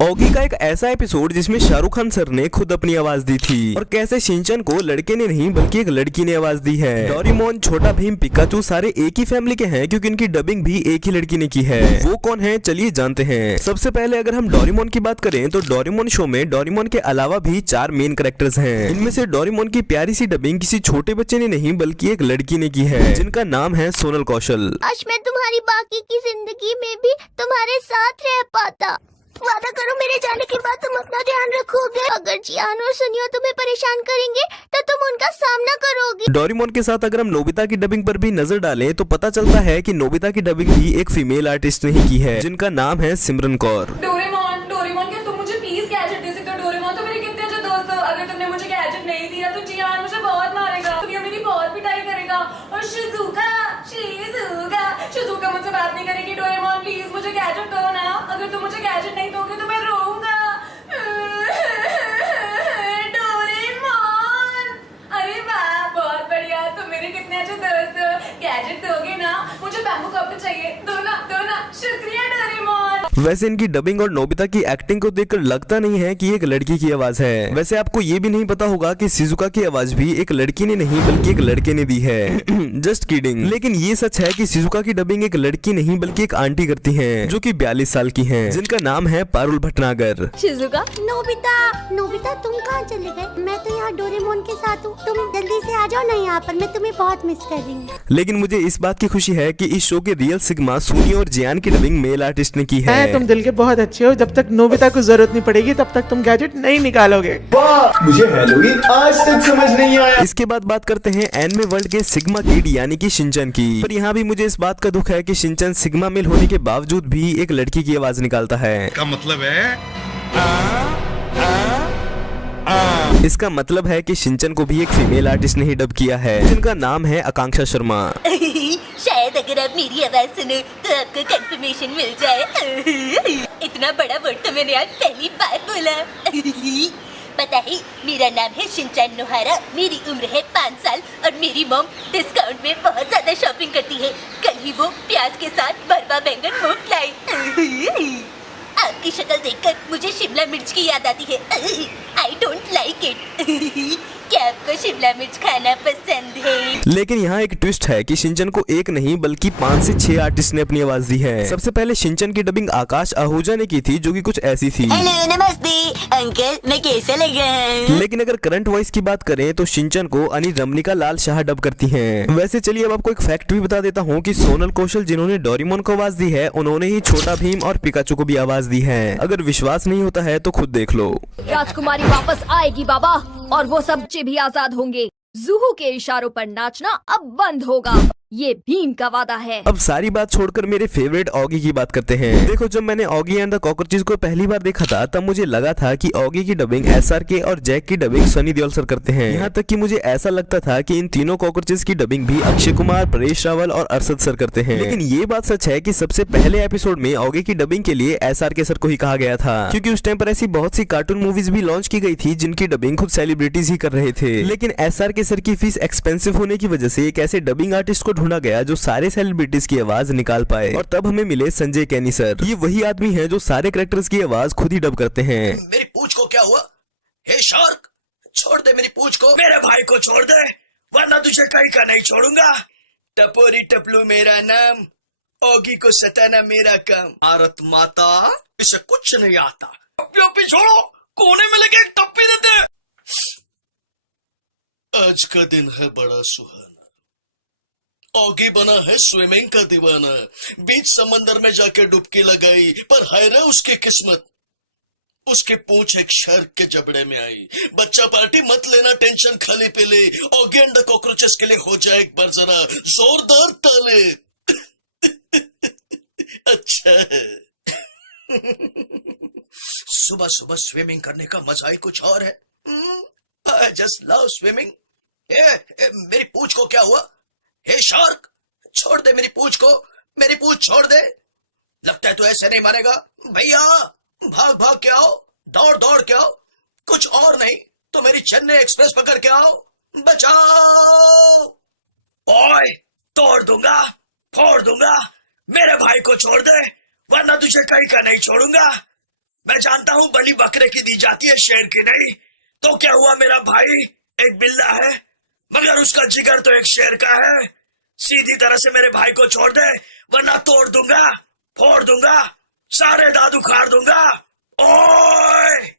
Oggy का एक ऐसा एपिसोड जिसमें शाहरुख खान सर ने खुद अपनी आवाज दी थी और कैसे शिनचैन को लड़के ने नहीं बल्कि एक लड़की ने आवाज दी है। डोरेमोन, छोटा भीम, पिकाचू सारे एक ही फैमिली के हैं क्योंकि इनकी डबिंग भी एक ही लड़की ने की है। वो कौन है चलिए जानते हैं। सबसे पहले अगर हम डोरेमोन की बात करें तो डोरेमोन शो में डोरेमोन के अलावा भी 4 मेन कैरेक्टर्स हैं। इनमें से डोरेमोन की प्यारी सी डबिंग किसी छोटे बच्चे ने नहीं बल्कि एक लड़की ने की है जिनका नाम है सोनल कौशल। आज मैं तुम्हारी बाकी की जिंदगी में भी तुम्हारे साथ रह पाता। वादा करो मेरे जाने के बाद तुम अपना ध्यान रखोगे। अगर जियान और सुनियो तुम्हें परेशान करेंगे तो तुम उनका सामना करोगे। डोरेमोन के साथ अगर हम नोबिता की डबिंग पर भी नजर डालें तो पता चलता है कि नोबिता की डबिंग भी एक फीमेल आर्टिस्ट ने ही की है जिनका नाम है सिमरन कौर। डोरेमोन, डोरेमोन क्या तुम मुझे प्लीज गैजेट दे सकते हो? डोरेमोन तो मेरे कितने अच्छे दोस्त हो। अगर तुमने मुझे गैजेट नहीं दिया तो जियान मुझे बहुत मारेगा, सुनियो मेरी बहुत पिटाई करेगा और शिजुका मुझसे बात नहीं करेगी। डोरेमोन प्लीज मुझे गैजेट दो ना। अगर तुम मुझे गैजेट नहीं दोगे तो मैं रोऊंगा। डोरेमोन, अरे वाह बहुत बढ़िया, तुम मेरे कितने अच्छे दोस्त हो। गैजेट दोगे ना? मुझे बैम्बू कॉप्टर चाहिए। दो ना शुक्रिया डोरेमोन। वैसे इनकी डबिंग और नोबिता की एक्टिंग को देखकर लगता नहीं है कि एक लड़की की आवाज है। वैसे आपको ये भी नहीं पता होगा कि शिजुका की आवाज भी एक लड़की ने नहीं बल्कि एक लड़के ने दी है। Just kidding. लेकिन ये सच है कि शिजुका की डबिंग एक लड़की नहीं बल्कि एक आंटी करती हैं जो कि 42 साल की हैं जिनका नाम है पारुल भटनागर। शिजुका, नोबिता तुम कहाँ चले गए? मैं तो यहाँ डोरेमोन के साथ हूँ। तुम जल्दी से आ जाओ ना यहाँ पर, मैं तुम्हें बहुत मिस कर रही हूँ। लेकिन मुझे इस बात की खुशी है कि इस शो के रियल सिग्मा सुनी और जियान की डबिंग मेल आर्टिस्ट ने की है। तुम दिल के बहुत अच्छे हो। जब तक नोबिता को जरूरत नहीं पड़ेगी तब तक तुम गैजेट नहीं निकालोगे। वाह, मुझे हैलोवीन आज तक समझ नहीं आया। इसके बाद बात करते हैं एनिमे वर्ल्ड के सिग्मा किड यानी कि शिनचैन की। पर यहाँ भी मुझे इस बात का दुख है कि शिनचैन सिग्मा मेल होने के बावजूद भी एक लड़की की आवाज निकालता है। का मतलब है इसका मतलब है कि शिनचैन को भी एक फीमेल आर्टिस्ट ने ही डब किया है जिनका नाम है आकांक्षा शर्मा। शायद अगर आप मेरी आवाज सुनो तो आपको कंफर्मेशन मिल जाए। इतना बड़ा वर्ड तो मैंने आज पहली बार बोला। पता है मेरा नाम है शिनचैन नोहारा, मेरी उम्र है 5 साल और मेरी मॉम डिस्काउंट में बहुत ज्यादा शॉपिंग करती है। कल ही वो प्याज के साथ भरवा बैंगन मुफ्त लाई। आपकी शक्ल देखकर मुझे शिमला मिर्च की याद आती है। I don't like it. क्या आपको शिमला मिर्च खाना पसंद है? लेकिन यहाँ एक ट्विस्ट है कि शिनचैन को एक नहीं बल्कि 5 से 6 आर्टिस्ट ने अपनी आवाज दी है। सबसे पहले शिनचैन की डबिंग आकाश आहूजा ने की थी जो कि कुछ ऐसी थी। हेलो नमस्ते अंकल, मैं कैसा लग रहा हूँ? लेकिन अगर करंट वॉइस की बात करें तो शिनचैन को अनि रमनिका लाल शाह डब करती हैं। वैसे चलिए अब आपको एक फैक्ट भी बता देता हूँ कि सोनल कौशल जिन्होंने डोरेमोन को आवाज दी है उन्होंने ही छोटा भीम और पिकाचू को भी आवाज दी है। अगर विश्वास नहीं होता है तो खुद देख लो। राजकुमारी वापस आएगी बाबा, और वो सब बच्चे भी आजाद होंगे। जूहू के इशारों पर नाचना अब बंद होगा, ये भीम का वादा है। अब सारी बात छोड़कर मेरे फेवरेट ऑगी की बात करते हैं। देखो जब मैंने ऑगी एंड द कॉकरोचेस को पहली बार देखा था तब मुझे लगा था कि ऑगी की डबिंग SRK और जैक की डबिंग सनी देओल सर करते हैं। यहाँ तक कि मुझे ऐसा लगता था कि इन तीनों कॉकरोचेस की डबिंग भी अक्षय कुमार, परेश रावल और अरशद सर करते हैं। लेकिन ये बात सच है कि सबसे पहले एपिसोड में ऑगी की डबिंग के लिए SRK सर को ही कहा गया था क्योंकि उस टाइम पर ऐसी बहुत सी कार्टून मूवीज भी लॉन्च की गई थी जिनकी डबिंग खुद सेलिब्रिटीज ही कर रहे थे। लेकिन SRK सर की फीस एक्सपेंसिव होने की वजह से एक ऐसे डबिंग आर्टिस्ट को ढूंढा गया जो सारे सेलिब्रिटीज की आवाज निकाल पाए और तब हमें मिले संजय कैनी सर। ये वही आदमी हैं जो सारे कैरेक्टर्स की आवाज खुद ही डब करते हैं। मेरी पूंछ को क्या हुआ? हे शार्क, छोड़ दे मेरी पूंछ को। मेरे भाई को छोड़ दे वरना तुझे कहीं का नहीं छोड़ूंगा। टपोरी टपलू मेरा नाम, ओगी को सताना मेरा काम। भारत माता, इसे कुछ नहीं आता। टप्पी छोड़ो, कोने में लेके एक टप्पी देते। आज का दिन है बड़ा सुहाना। ऑगी बना है स्विमिंग का दीवाना। बीच समंदर में जाके डुबकी लगाई पर हाय रे उसकी किस्मत, उसकी पूंछ एक शार्क के जबड़े में आई। बच्चा पार्टी मत लेना, टेंशन खाली पे ले। ऑगी एंड द कॉकरोचेस के लिए हो जाए एक बार जरा जोरदार ताले। अच्छा है। सुबह सुबह स्विमिंग करने का मजा ही कुछ और है। I just love swimming. मेरी पूंछ को क्या हुआ? हे शार्क, छोड़ दे मेरी पूंछ को। मेरी पूंछ छोड़ दे। लगता है तू ऐसे नहीं मारेगा। भैया भाग भाग के आओ, दौड़ दौड़ के आओ। कुछ और नहीं तो मेरी चेन्नई एक्सप्रेस पकड़ के आओ। बचाओ। ओए, तोड़ दूंगा, फोड़ दूंगा। मेरे भाई को छोड़ दे वरना तुझे कहीं का नहीं छोड़ूंगा। मैं जानता हूँ बलि बकरे की दी जाती है, शेर की नहीं। तो क्या हुआ, मेरा भाई एक बिल्ला है मगर उसका जिगर तो एक शेर का है। सीधी तरह से मेरे भाई को छोड़ दे वरना तोड़ दूंगा, फोड़ दूंगा, सारे दांत उखाड़ दूंगा। ओए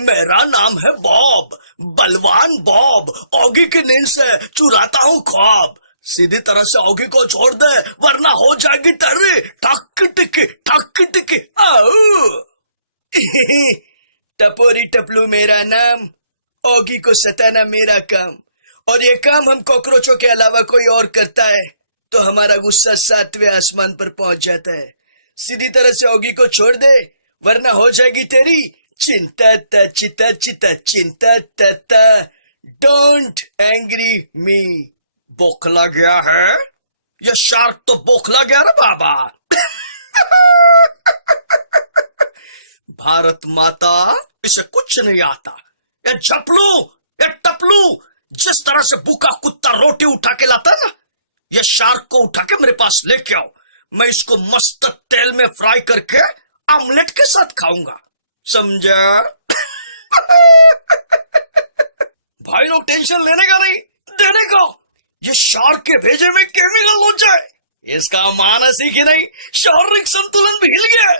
मेरा नाम है बॉब, बलवान बॉब। ऑगी की नींद से चुराता हूँ ख्वाब। सीधी तरह से ऑगी को छोड़ दे वरना हो जाएगी तेरी ठक टिकी। टपोरी टपलू मेरा नाम, ऑगी को सताना मेरा काम। और ये काम हम कॉकरोचों के अलावा कोई और करता है तो हमारा गुस्सा 7वें आसमान पर पहुंच जाता है। सीधी तरह से ऑगी को छोड़ दे वरना हो जाएगी तेरी चिंता। डोंट एंग्री मी। बोखला गया है या शार्क तो बोखला गया ना बाबा। भारत माता इसे कुछ नहीं आता। या झपलू या टपलू, जिस तरह से भूखा कुत्ता रोटी उठा के लाता है ना, ये शार्क को उठा के मेरे पास लेके आओ। मैं इसको मस्त तेल में फ्राई करके ऑमलेट के साथ खाऊंगा, समझा? भाई लोग टेंशन लेने का नहीं, देने का। ये शार्क के भेजे में केमिकल हो जाए, इसका मानसिक ही नहीं शारीरिक संतुलन भी हिल गया है।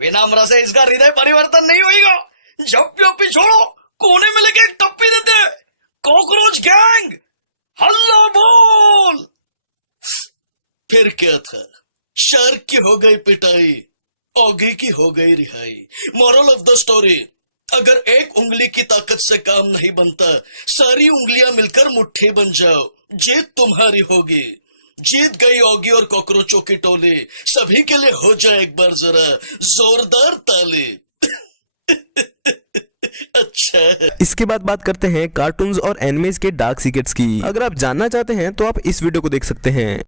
विनम्र से इसका हृदय परिवर्तन नहीं होगा। झप्पी छोड़ो, कोने में लेके टप्पी देते। कॉकरोच गैंग हल्ला बोल। फिर क्या था, शार्क की हो गई पिटाई, ऑगी की हो गई रिहाई। मोरल ऑफ द स्टोरी, अगर एक उंगली की ताकत से काम नहीं बनता, सारी उंगलियां मिलकर मुट्ठी बन जाओ, जीत तुम्हारी होगी। जीत गई ऑगी और कॉकरोचों की टोली। सभी के लिए हो जाए एक बार जरा जोरदार ताली। अच्छा, इसके बाद बात करते हैं कार्टून्स और एनिमेज के डार्क सीक्रेट्स की। अगर आप जानना चाहते हैं तो आप इस वीडियो को देख सकते हैं।